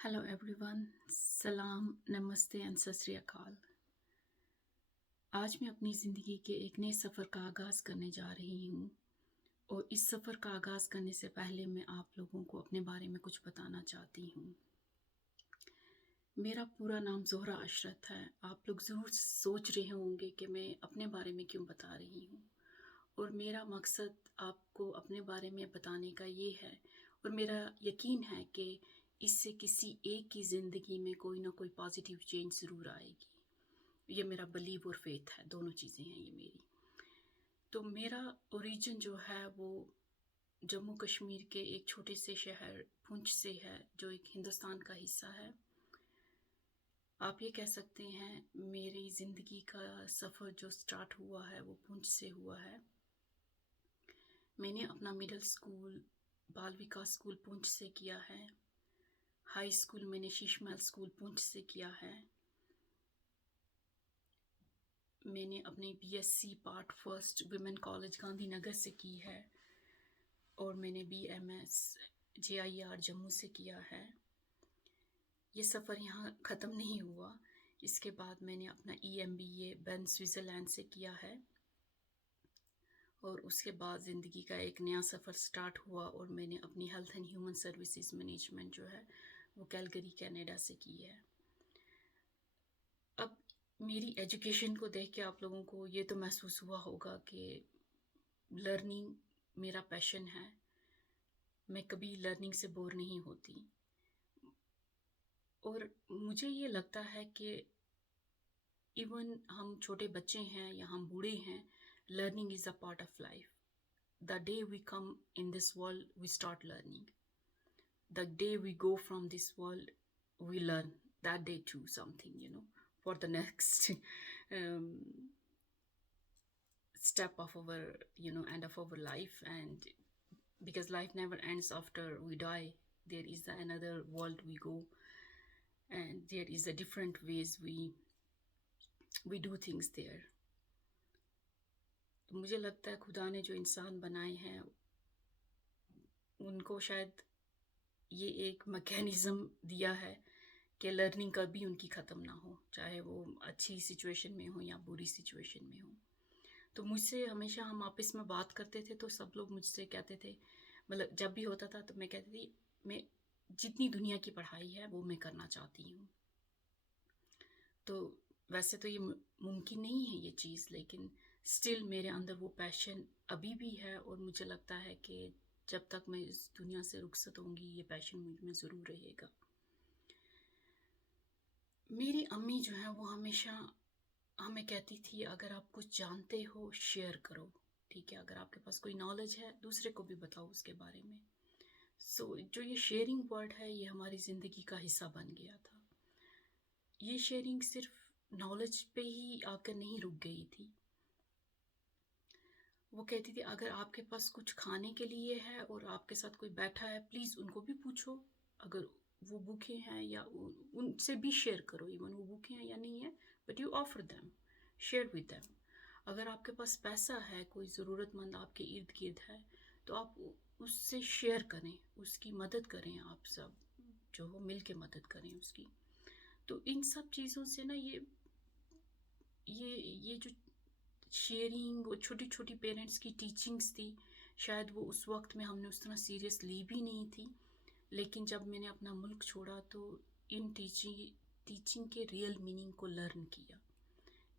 Hello everyone, सलाम, नमस्ते and सत श्री अकाल। आज मैं अपनी ज़िंदगी के एक नए सफ़र का आगाज़ करने जा रही हूँ और इस सफ़र का आगाज़ करने से पहले मैं आप लोगों को अपने बारे में कुछ बताना चाहती हूँ। मेरा पूरा नाम ज़ोहरा अशरत है। आप लोग ज़रूर सोच रहे होंगे कि मैं अपने बारे में क्यों बता रही हूँ, और मेरा मकसद आपको अपने बारे में बताने का ये है, और मेरा यकीन है कि इससे किसी एक की ज़िंदगी में कोई ना कोई पॉजिटिव चेंज ज़रूर आएगी। ये मेरा बिलीव और फेथ है, दोनों चीज़ें हैं ये मेरी। तो मेरा ओरिजिन जो है वो जम्मू कश्मीर के एक छोटे से शहर पुंछ से है, जो एक हिंदुस्तान का हिस्सा है। आप ये कह सकते हैं मेरी ज़िंदगी का सफ़र जो स्टार्ट हुआ है वो पुंछ से हुआ है। मैंने अपना मिडिल स्कूल बाल विकास स्कूल पुंछ से किया है। हाई स्कूल मैंने शीश महल स्कूल पुंछ से किया है। मैंने अपनी BSc part first women college Gandhinagar से की है, और मैंने बीएमएस जेआईआर जम्मू से किया है। ये सफ़र यहाँ ख़त्म नहीं हुआ। इसके बाद मैंने अपना EMBA बेन स्विट्ज़रलैंड से किया है, और उसके बाद ज़िंदगी का एक नया सफ़र स्टार्ट हुआ और मैंने अपनी health and human services management जो है वो कैलगरी कनाडा से की है। अब मेरी एजुकेशन को देख के आप लोगों को ये तो महसूस हुआ होगा कि लर्निंग मेरा पैशन है। मैं कभी लर्निंग से बोर नहीं होती, और मुझे ये लगता है कि इवन हम छोटे बच्चे हैं या हम बूढ़े हैं, learning is a part of life. The day we come in this world we start learning, the day we go from this world we learn that day too something, for the next um, step of our end of our life. And because life never ends after we die, there is another world we go, and there is a different ways we do things there. तो मुझे लगता है खुदा ने जो इंसान बनाए हैं उनको शायद ये एक मैकेनिज़्म दिया है कि लर्निंग कभी उनकी ख़त्म ना हो, चाहे वो अच्छी सिचुएशन में हो या बुरी सिचुएशन में हो। तो मुझसे हमेशा हम आपस में बात करते थे तो सब लोग मुझसे कहते थे, मतलब जब भी होता था तो मैं कहती थी मैं जितनी दुनिया की पढ़ाई है वो मैं करना चाहती हूँ। तो वैसे तो ये मुमकिन नहीं है ये चीज़, लेकिन स्टिल मेरे अंदर वो पैशन अभी भी है, और मुझे लगता है कि जब तक मैं इस दुनिया से रुखसत होंगी ये पैशन मुझ में ज़रूर रहेगा। मेरी अम्मी जो है वो हमेशा हमें कहती थी अगर आप कुछ जानते हो शेयर करो, ठीक है, अगर आपके पास कोई नॉलेज है दूसरे को भी बताओ उसके बारे में। जो ये शेयरिंग वर्ड है ये हमारी ज़िंदगी का हिस्सा बन गया था। ये शेयरिंग सिर्फ नॉलेज पे ही आकर नहीं रुक गई थी। वो कहती थी अगर आपके पास कुछ खाने के लिए है और आपके साथ कोई बैठा है प्लीज़ उनको भी पूछो, अगर वो भूखे हैं या उनसे भी शेयर करो, इवन वो भूखे हैं या नहीं है, but you offer them, share with them. अगर आपके पास पैसा है, कोई ज़रूरतमंद आपके इर्द गिर्द है, तो आप उससे शेयर करें, उसकी मदद करें, आप सब जो हो मिल के मदद करें उसकी। तो इन सब चीज़ों से ना ये जो शेयरिंग और छोटी छोटी पेरेंट्स की टीचिंग्स थी, शायद वो उस वक्त में हमने उस तरह सीरियस ली भी नहीं थी, लेकिन जब मैंने अपना मुल्क छोड़ा तो इन टीचिंग के रियल मीनिंग को लर्न किया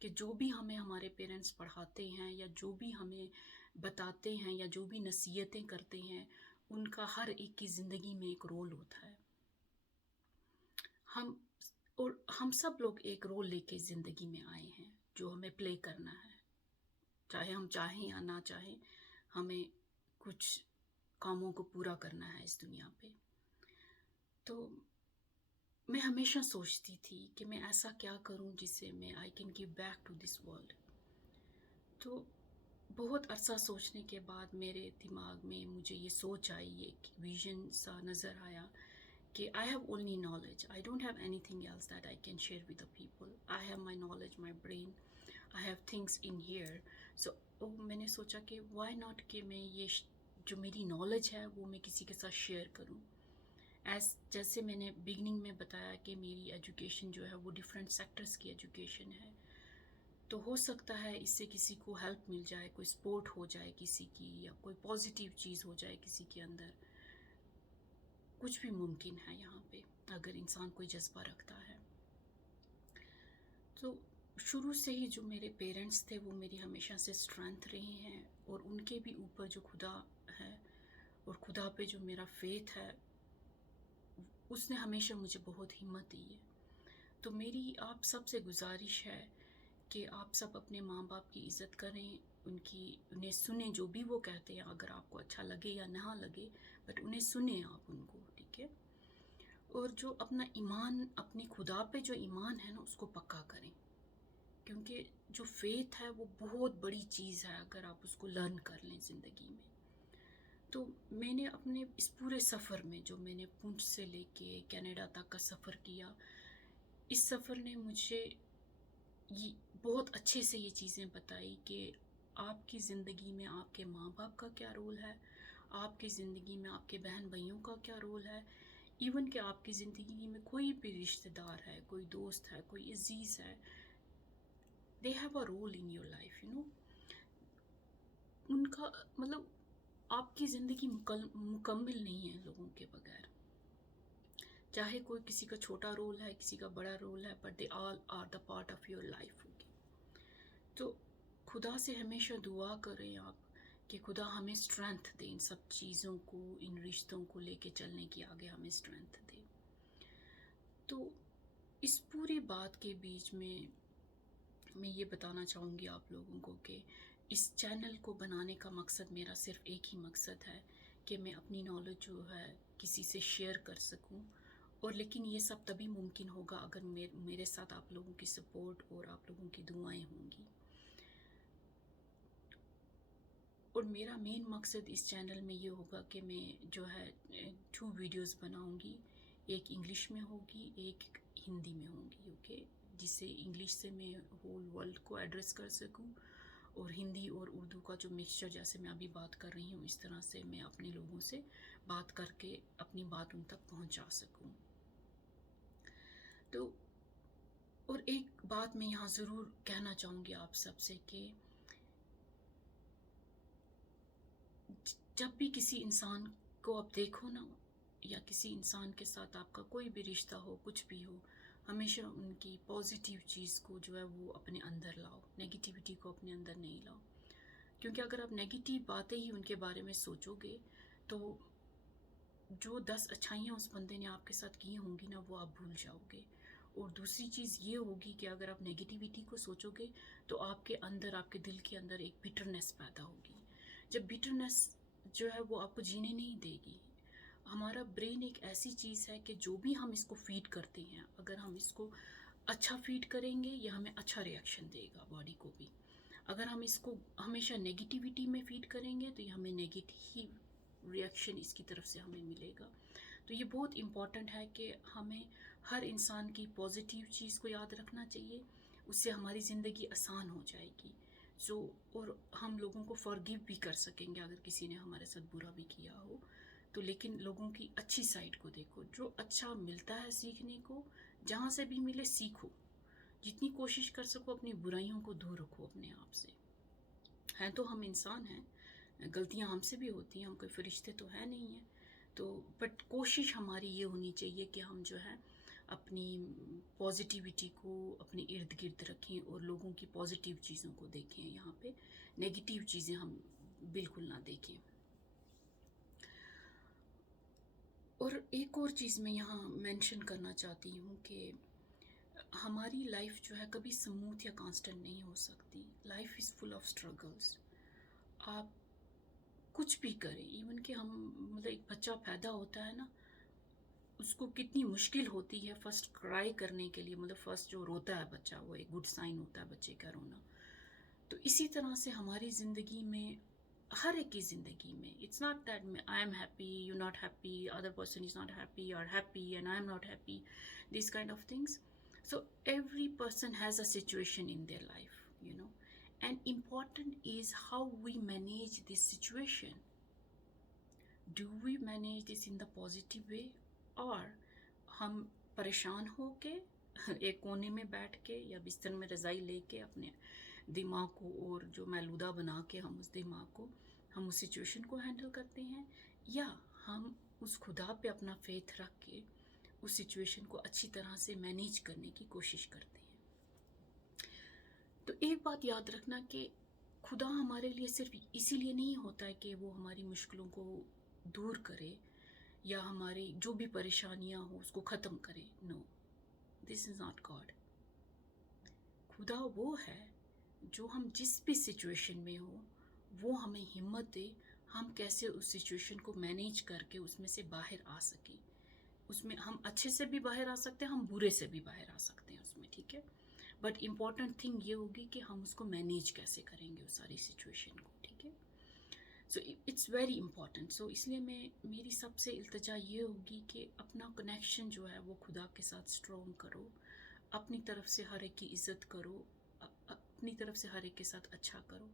कि जो भी हमें हमारे पेरेंट्स पढ़ाते हैं या जो भी हमें बताते हैं या जो भी नसीहतें करते हैं, उनका हर एक की ज़िंदगी में एक रोल होता है। हम सब लोग एक रोल लेके ज़िंदगी में आए हैं जो हमें प्ले करना है, चाहे हम चाहें या ना चाहें, हमें कुछ कामों को पूरा करना है इस दुनिया पे। तो मैं हमेशा सोचती थी कि मैं ऐसा क्या करूं जिससे मैं I can give back to this world. तो बहुत अरसा सोचने के बाद मेरे दिमाग में मुझे ये सोच आई, एक विजन सा नज़र आया कि I have only knowledge. I don't have anything else that I can share with the people. I have my knowledge, my brain. I have things in here. So मैंने सोचा कि why not कि मैं ये जो मेरी knowledge है वो मैं किसी के साथ शेयर करूं। जैसे मैंने बिगनिंग में बताया कि मेरी एजुकेशन जो है वो डिफरेंट सेक्टर्स की एजुकेशन है, तो हो सकता है इससे किसी को हेल्प मिल जाए, कोई सपोर्ट हो जाए किसी की, या कोई पॉजिटिव चीज़ हो जाए किसी के अंदर। कुछ भी मुमकिन है यहाँ पे, अगर इंसान कोई जज्बा रखता है। तो शुरू से ही जो मेरे पेरेंट्स थे वो मेरी हमेशा से स्ट्रेंथ रहे हैं, और उनके भी ऊपर जो खुदा है और खुदा पे जो मेरा फेथ है, उसने हमेशा मुझे बहुत हिम्मत दी है। तो मेरी आप सब से गुजारिश है कि आप सब अपने माँ बाप की इज़्ज़त करें, उन्हें सुने, जो भी वो कहते हैं, अगर आपको अच्छा लगे या ना लगे, बट उन्हें सुने आप उनको, ठीक है। और जो अपना ईमान, अपने खुदा पे जो ईमान है ना, उसको पक्का करें, क्योंकि जो फेथ है वो बहुत बड़ी चीज़ है अगर आप उसको लर्न कर लें ज़िंदगी में। तो मैंने अपने इस पूरे सफ़र में, जो मैंने पुंछ से लेके कनाडा तक का सफ़र किया, इस सफ़र ने मुझे ये बहुत अच्छे से ये चीज़ें बताई कि आपकी ज़िंदगी में आपके माँ बाप का क्या रोल है, आपकी ज़िंदगी में आपके बहन भाइयों का क्या रोल है, इवन कि आपकी ज़िंदगी में कोई भी रिश्तेदार है, कोई दोस्त है, कोई अजीज़ है, they have a role in your life, you know. उनका मतलब आपकी ज़िंदगी मुकम्मल नहीं है लोगों के बगैर। चाहे कोई किसी का छोटा रोल है, किसी का बड़ा रोल है, but they all are the part of your life. तो खुदा से हमेशा दुआ करें आप कि खुदा हमें स्ट्रेंथ दे इन सब चीज़ों को, इन रिश्तों को लेके चलने की, आगे हमें स्ट्रेंथ दे। तो इस पूरी बात के बीच में मैं ये बताना चाहूँगी आप लोगों को कि इस चैनल को बनाने का मकसद, मेरा सिर्फ एक ही मकसद है कि मैं अपनी नॉलेज जो है किसी से शेयर कर सकूं। और लेकिन ये सब तभी मुमकिन होगा अगर मेरे साथ आप लोगों की सपोर्ट और आप लोगों की दुआएं होंगी। और मेरा मेन मकसद इस चैनल में ये होगा कि मैं जो है 2 वीडियोस बनाऊंगी, एक इंग्लिश में होगी, एक हिंदी में होगी, ओके, जिससे इंग्लिश से मैं होल वर्ल्ड को एड्रेस कर सकूं, और हिंदी और उर्दू का जो मिक्सचर, जैसे मैं अभी बात कर रही हूँ, इस तरह से मैं अपने लोगों से बात करके अपनी बात उन तक पहुँचा सकूँ। तो और एक बात मैं यहाँ ज़रूर कहना चाहूँगी आप सबसे कि जब भी किसी इंसान को आप देखो ना, या किसी इंसान के साथ आपका कोई भी रिश्ता हो, कुछ भी हो, हमेशा उनकी पॉजिटिव चीज़ को जो है वो अपने अंदर लाओ, नेगेटिविटी को अपने अंदर नहीं लाओ। क्योंकि अगर आप नेगेटिव बातें ही उनके बारे में सोचोगे, तो जो 10 अच्छाइयाँ उस बंदे ने आपके साथ की होंगी ना, वो आप भूल जाओगे। और दूसरी चीज़ ये होगी कि अगर आप नेगेटिविटी को सोचोगे, तो आपके अंदर, आपके दिल के अंदर एक बिटरनेस पैदा होगी। जब बिटरनेस जो है वो आपको जीने नहीं देगी। हमारा ब्रेन एक ऐसी चीज़ है कि जो भी हम इसको फीड करते हैं, अगर हम इसको अच्छा फीड करेंगे, ये हमें अच्छा रिएक्शन देगा बॉडी को भी। अगर हम इसको हमेशा नेगेटिविटी में फीड करेंगे, तो ये हमें नेगेटिव रिएक्शन इसकी तरफ से हमें मिलेगा। तो ये बहुत इम्पॉर्टेंट है कि हमें हर इंसान की पॉजिटिव चीज़ को याद रखना चाहिए, उससे हमारी ज़िंदगी आसान हो जाएगी। और हम लोगों को फॉरगिव भी कर सकेंगे अगर किसी ने हमारे साथ बुरा भी किया हो। तो लेकिन लोगों की अच्छी साइड को देखो, जो अच्छा मिलता है सीखने को, जहाँ से भी मिले सीखो, जितनी कोशिश कर सको अपनी बुराइयों को दूर रखो अपने आप से। हैं तो हम इंसान हैं, गलतियाँ हमसे भी होती हैं, हम कोई फरिश्ते तो है नहीं हैं। तो बट कोशिश हमारी ये होनी चाहिए कि हम जो है अपनी पॉजिटिविटी को अपने इर्द गिर्द रखें, और लोगों की पॉजिटिव चीज़ों को देखें, यहाँ पे नेगेटिव चीज़ें हम बिल्कुल ना देखें। और एक और चीज़ मैं यहाँ मेंशन करना चाहती हूँ कि हमारी लाइफ जो है कभी स्मूथ या कांस्टेंट नहीं हो सकती। Life is full of struggles. आप कुछ भी करें, इवन कि हम मतलब एक बच्चा पैदा होता है ना, उसको कितनी मुश्किल होती है फर्स्ट क्राई करने के लिए, मतलब फर्स्ट जो रोता है बच्चा, वो एक गुड साइन होता है बच्चे का रोना। तो इसी तरह से हमारी ज़िंदगी में, हर एक की ज़िंदगी में, it's not that I am happy, you not happy, other person is not happy, और happy and I am not happy, this kind of things. So every person has a situation in their life, you know, and important is how we manage this situation. Do we manage this in the positive way, اور ہم پریشان ہو کے ایک کونے میں بیٹھ کے یا بستر میں رضائی لے کے اپنے دماغ کو اور جو میلودہ بنا کے ہم اس دماغ کو ہم اس سچویشن کو ہینڈل کرتے ہیں، یا ہم اس خدا پہ اپنا فیتھ رکھ کے اس سچویشن کو اچھی طرح سے مینیج کرنے کی کوشش کرتے ہیں۔ تو ایک بات یاد رکھنا کہ خدا ہمارے لیے صرف اسی لیے نہیں ہوتا ہے کہ وہ ہماری مشکلوں کو دور کرے یا ہماری جو بھی پریشانیاں ہوں اس کو ختم کرے۔ نو، دس از ناٹ گاڈ۔ خدا وہ ہے جو ہم جس بھی سچویشن میں ہو وہ ہمیں ہمت دے ہم کیسے اس سچویشن کو مینیج کر کے اس میں سے باہر آ سکیں۔ اس میں ہم اچھے سے بھی باہر آ سکتے ہیں، ہم برے سے بھی باہر آ سکتے ہیں اس میں، ٹھیک ہے؟ بٹ امپورٹنٹ تھنگ یہ ہوگی کہ ہم اس کو مینیج کیسے کریں گے اس ساری سچویشن کو، ٹھیک ہے؟ So it's very important. So اس لیے میری سب سے التجا یہ ہوگی کہ اپنا کنیکشن جو ہے وہ خدا کے ساتھ اسٹرانگ کرو، اپنی طرف سے ہر ایک کی عزت کرو، اپنی طرف سے ہر ایک کے ساتھ اچھا کرو۔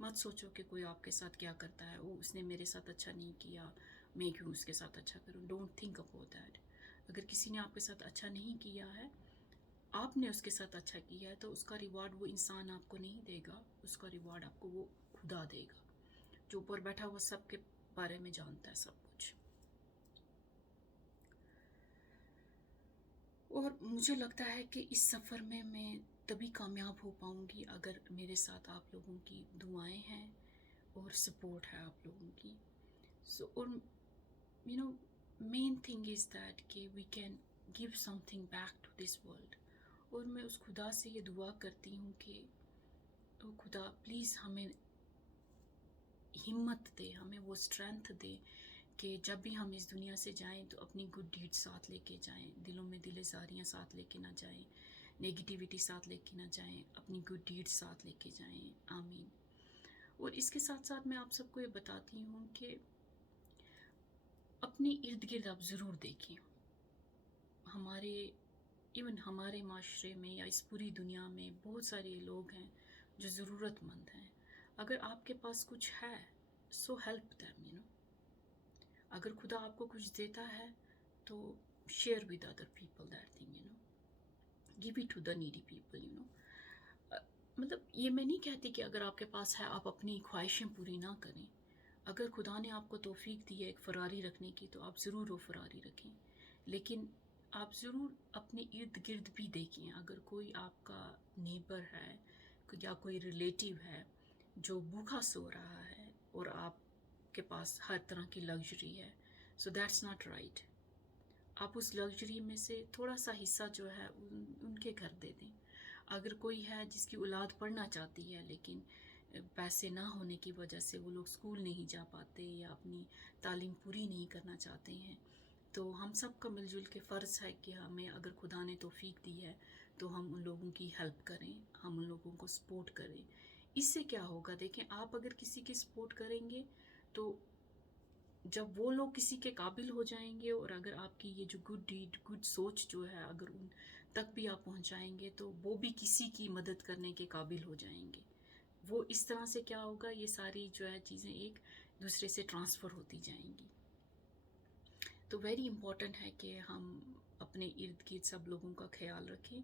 مت سوچو کہ کوئی آپ کے ساتھ کیا کرتا ہے، وہ اس نے میرے ساتھ اچھا نہیں کیا، میں کیوں اس کے ساتھ اچھا کروں۔ Don't think about that. اگر کسی نے آپ کے ساتھ اچھا نہیں کیا ہے، آپ نے اس کے ساتھ اچھا کیا ہے، تو اس کا ریوارڈ وہ انسان آپ کو نہیں دے گا، اس کا ریوارڈ آپ کو وہ خدا دے گا جو اوپر بیٹھا ہوا سب کے بارے میں جانتا ہے سب کچھ۔ اور مجھے لگتا ہے کہ اس سفر میں تبھی کامیاب ہو پاؤں گی اگر میرے ساتھ آپ لوگوں کی دعائیں ہیں اور سپورٹ ہے آپ لوگوں کی۔ سو اور مین تھنگ از دیٹ کہ we can give something back to this world. اور میں اس خدا سے یہ دعا کرتی ہوں کہ او خدا پلیز ہمیں ہمت دے، ہمیں وہ اسٹرینتھ دے کہ جب بھی ہم اس دنیا سے جائیں تو اپنی گڈ ڈیڈ ساتھ لے کے جائیں، دلوں میں دل زاریاں ساتھ لے کے نہ جائیں، نیگیٹیوٹی ساتھ لے کے نہ جائیں، اپنی گڈ ڈیڈ ساتھ لے کے جائیں۔ آمین۔ اور اس کے ساتھ ساتھ میں آپ سب کو یہ بتاتی ہوں کہ اپنے ارد گرد آپ ضرور دیکھیں، ہمارے معاشرے میں یا اس پوری دنیا میں بہت سارے لوگ ہیں جو ضرورت مند ہیں۔ اگر آپ کے پاس کچھ ہے، سو ہیلپ دیم۔ اگر خدا آپ کو کچھ دیتا ہے تو share with other people that thing, give it to the needy people. مطلب یہ میں نہیں کہتی کہ اگر آپ کے پاس ہے آپ اپنی خواہشیں پوری نہ کریں۔ اگر خدا نے آپ کو توفیق دی ہے ایک فراری رکھنے کی تو آپ ضرور وہ فراری رکھیں، لیکن آپ ضرور اپنے ارد گرد بھی دیکھیں۔ اگر کوئی آپ کا نیبر ہے یا کوئی ریلیٹیو ہے جو بھوکا سو رہا ہے اور آپ کے پاس ہر طرح کی لگژری ہے، سو دیٹس ناٹ رائٹ۔ آپ اس لگژری میں سے تھوڑا سا حصہ جو ہے ان کے گھر دے دیں۔ اگر کوئی ہے جس کی اولاد پڑھنا چاہتی ہے لیکن پیسے نہ ہونے کی وجہ سے وہ لوگ اسکول نہیں جا پاتے یا اپنی تعلیم پوری نہیں کرنا چاہتے ہیں، تو ہم سب کا مل جل کے فرض ہے کہ ہمیں اگر خدا نے توفیق دی ہے تو ہم ان لوگوں کی ہیلپ کریں، ہم ان لوگوں کو سپورٹ کریں۔ اس سے کیا ہوگا، دیکھیں آپ اگر کسی کی سپورٹ کریں گے تو جب وہ لوگ کسی کے قابل ہو جائیں گے، اور اگر آپ کی یہ جو گڈ ڈیڈ گڈ سوچ جو ہے اگر ان تک بھی آپ پہنچائیں گے تو وہ بھی کسی کی مدد کرنے کے قابل ہو جائیں گے۔ وہ اس طرح سے کیا ہوگا، یہ ساری جو ہے چیزیں ایک دوسرے سے ٹرانسفر ہوتی جائیں گی۔ تو ویری امپورٹنٹ ہے کہ ہم اپنے ارد گرد سب لوگوں کا خیال رکھیں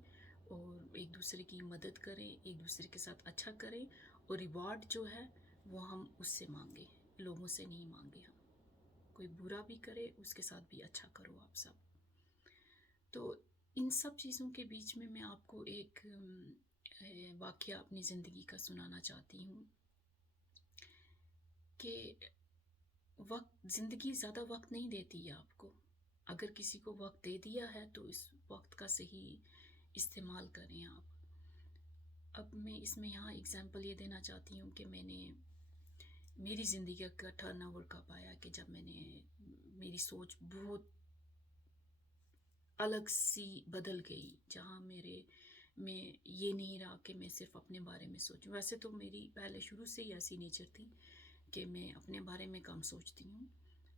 اور ایک دوسرے کی مدد کریں، ایک دوسرے کے ساتھ اچھا کریں، اور ریوارڈ جو ہے وہ ہم اس سے مانگیں، لوگوں سے نہیں مانگیں۔ ہم کوئی برا بھی کرے اس کے ساتھ بھی اچھا کرو آپ سب۔ تو ان سب چیزوں کے بیچ میں آپ کو ایک واقعہ اپنی زندگی کا سنانا چاہتی ہوں کہ زندگی زیادہ وقت نہیں دیتی ہے آپ کو۔ اگر کسی کو وقت دے دیا ہے تو اس وقت کا صحیح استعمال کریں آپ۔ اب میں اس میں یہاں اگزامپل یہ دینا چاہتی ہوں کہ میں نے میری زندگی کا ٹرن اوور کب آیا کہ جب میری سوچ بہت الگ سی بدل گئی، جہاں میں یہ نہیں رہا کہ میں صرف اپنے بارے میں سوچوں۔ ویسے تو میری پہلے شروع سے ہی ایسی نیچر تھی کہ میں اپنے بارے میں کم سوچتی ہوں۔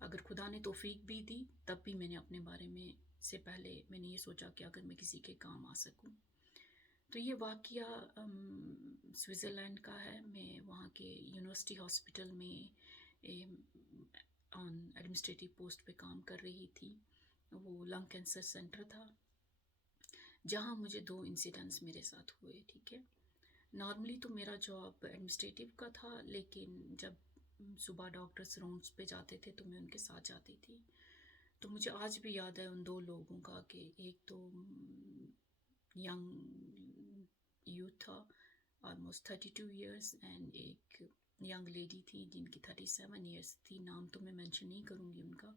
اگر خدا نے توفیق بھی دی تب بھی میں نے اپنے بارے میں سے پہلے میں نے یہ سوچا کہ اگر میں کسی کے کام آ سکوں۔ تو یہ واقعہ سوئٹزرلینڈ کا ہے۔ میں وہاں کے یونیورسٹی ہاسپٹل میں آن ایڈمنسٹریٹو پوسٹ پہ کام کر رہی تھی، वो लंग कैंसर सेंटर था, जहाँ मुझे 2 इंसिडेंट्स मेरे साथ हुए, ठीक है। नॉर्मली तो मेरा जॉब एडमिनिस्ट्रेटिव का था, लेकिन जब सुबह डॉक्टर्स राउंड्स पे जाते थे तो मैं उनके साथ जाती थी। तो मुझे आज भी याद है उन 2 लोगों का, कि एक तो यंग यूथ था, ऑलमोस्ट 32 इयर्स, एंड एक यंग लेडी थी जिनकी 37 इयर्स थी। नाम तो मैं मेंशन नहीं करूँगी उनका।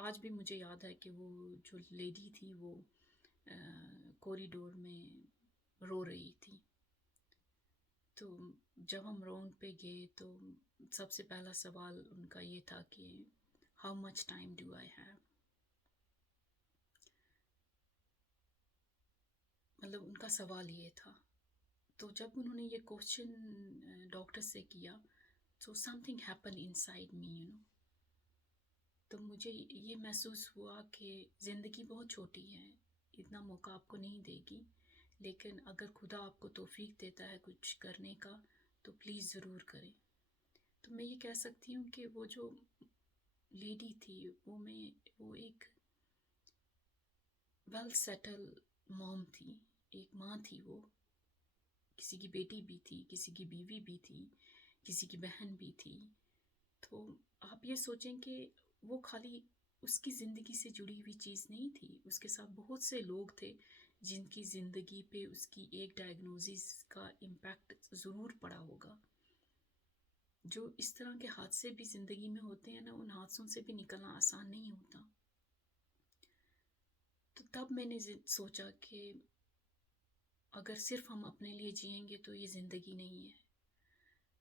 आज भी मुझे याद है कि वो जो लेडी थी वो कॉरिडोर में रो रही थी। तो जब हम राउंड पे गए तो सबसे पहला सवाल उनका ये था कि how much time do I have, मतलब उनका सवाल ये था। तो जब उन्होंने ये क्वेश्चन डॉक्टर से किया, तो समथिंग हैपन इनसाइड मी, तो मुझे ये महसूस हुआ कि ज़िंदगी बहुत छोटी है, इतना मौका आपको नहीं देगी, लेकिन अगर खुदा आपको तौफीक देता है कुछ करने का तो प्लीज़ ज़रूर करें। तो मैं ये कह सकती हूँ कि वो जो लेडी थी वो एक वेल सेटल मॉम थी, एक माँ थी। वो किसी की बेटी भी थी, किसी की बीवी भी थी, किसी की बहन भी थी। तो आप ये सोचें कि वो खाली उसकी ज़िंदगी से जुड़ी हुई चीज़ नहीं थी, उसके साथ बहुत से लोग थे जिनकी ज़िंदगी पे उसकी एक डायग्नोसिस का इम्पैक्ट ज़रूर पड़ा होगा। जो इस तरह के हादसे भी ज़िंदगी में होते हैं ना, उन हादसों से भी निकलना आसान नहीं होता। तो तब मैंने सोचा कि अगर सिर्फ हम अपने लिए जिएंगे तो ये ज़िंदगी नहीं है।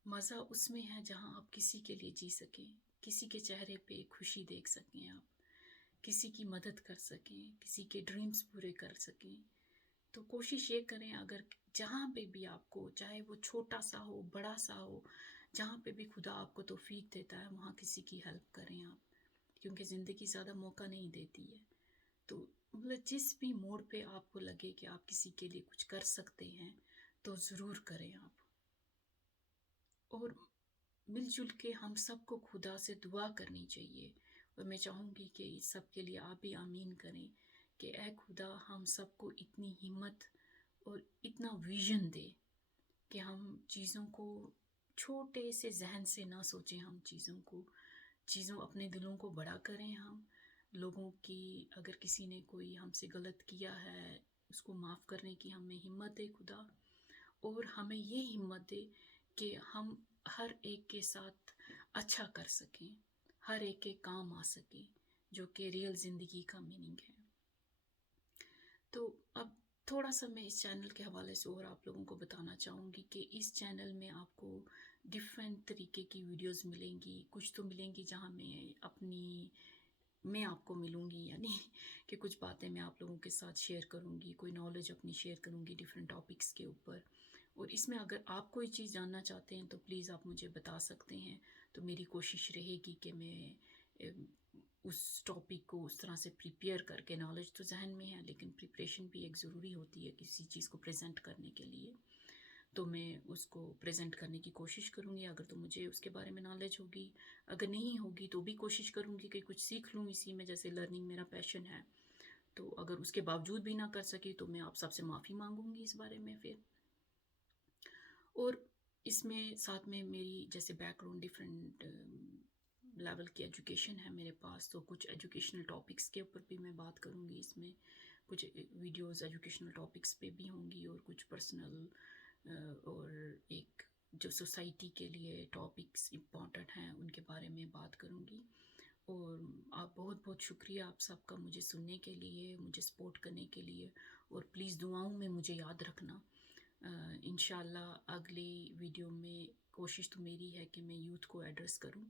मज़ा उसमें है जहाँ आप किसी के लिए जी सकें, किसी के चेहरे पे खुशी देख सकें, आप किसी की मदद कर सकें, किसी के ड्रीम्स पूरे कर सकें। तो कोशिश ये करें, अगर जहाँ पे भी आपको, चाहे वो छोटा सा हो, बड़ा सा हो, जहाँ पे भी खुदा आपको तौफीक देता है वहाँ किसी की हेल्प करें आप, क्योंकि ज़िंदगी ज़्यादा मौका नहीं देती है। तो मतलब जिस भी मोड़ पे आपको लगे कि आप किसी के लिए कुछ कर सकते हैं तो ज़रूर करें आप। और मिलजुल के हम सबको खुदा से दुआ करनी चाहिए, और मैं चाहूँगी कि इस सब के लिए आप भी आमीन करें कि ए खुदा हम सबको इतनी हिम्मत और इतना विजन दे कि हम चीज़ों को छोटे से जहन से ना सोचें, हम चीज़ों अपने दिलों को बड़ा करें। हम लोगों की, अगर किसी ने कोई हमसे गलत किया है, उसको माफ़ करने की हमें हिम्मत दे खुदा, और हमें ये हिम्मत दे कि हम हर एक के साथ अच्छा कर सकें, हर एक के काम आ सकें, जो कि रियल ज़िंदगी का मीनिंग है। तो अब थोड़ा सा मैं इस चैनल के हवाले से और आप लोगों को बताना चाहूँगी कि इस चैनल में आपको डिफरेंट तरीके की वीडियोस मिलेंगी। कुछ तो मिलेंगी जहाँ मैं आपको मिलूँगी, यानी कि कुछ बातें मैं आप लोगों के साथ शेयर करूँगी, कोई नॉलेज अपनी शेयर करूँगी डिफरेंट टॉपिक्स के ऊपर। और इसमें अगर आप कोई चीज़ जानना चाहते हैं तो प्लीज़ आप मुझे बता सकते हैं। तो मेरी कोशिश रहेगी कि मैं उस टॉपिक को उस तरह से प्रिपेयर करके, नॉलेज तो जहन में है लेकिन प्रिपरेशन भी एक ज़रूरी होती है किसी चीज़ को प्रेजेंट करने के लिए। तो मैं उसको प्रेजेंट करने की कोशिश करूँगी, अगर तो मुझे उसके बारे में नॉलेज होगी। अगर नहीं होगी तो भी कोशिश करूँगी कि कुछ सीख लूँ इसी में, जैसे लर्निंग मेरा पैशन है। तो अगर उसके बावजूद भी ना कर सकी तो मैं आप सबसे माफ़ी मांगूंगी इस बारे में फिर। और इसमें साथ में मेरी जैसे बैकग्राउंड डिफरेंट लेवल की एजुकेशन है मेरे पास, तो कुछ एजुकेशनल टॉपिक्स के ऊपर भी मैं बात करूँगी इसमें। कुछ वीडियोस एजुकेशनल टॉपिक्स पे भी होंगी, और कुछ पर्सनल और एक जो सोसाइटी के लिए टॉपिक्स इम्पॉर्टेंट हैं उनके बारे में बात करूँगी। और आप बहुत बहुत शुक्रिया आप सबका मुझे सुनने के लिए, मुझे सपोर्ट करने के लिए, और प्लीज़ दुआओं में मुझे याद रखना। इंशाल्लाह अगली वीडियो में कोशिश तो मेरी है कि मैं यूथ को एड्रेस करूं,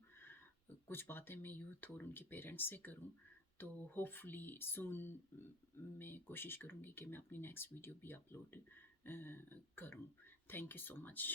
कुछ बातें मैं यूथ और उनके पेरेंट्स से करूं। तो होपफुली सून मैं कोशिश करूंगी कि मैं अपनी नेक्स्ट वीडियो भी अपलोड करूं। Thank you so much.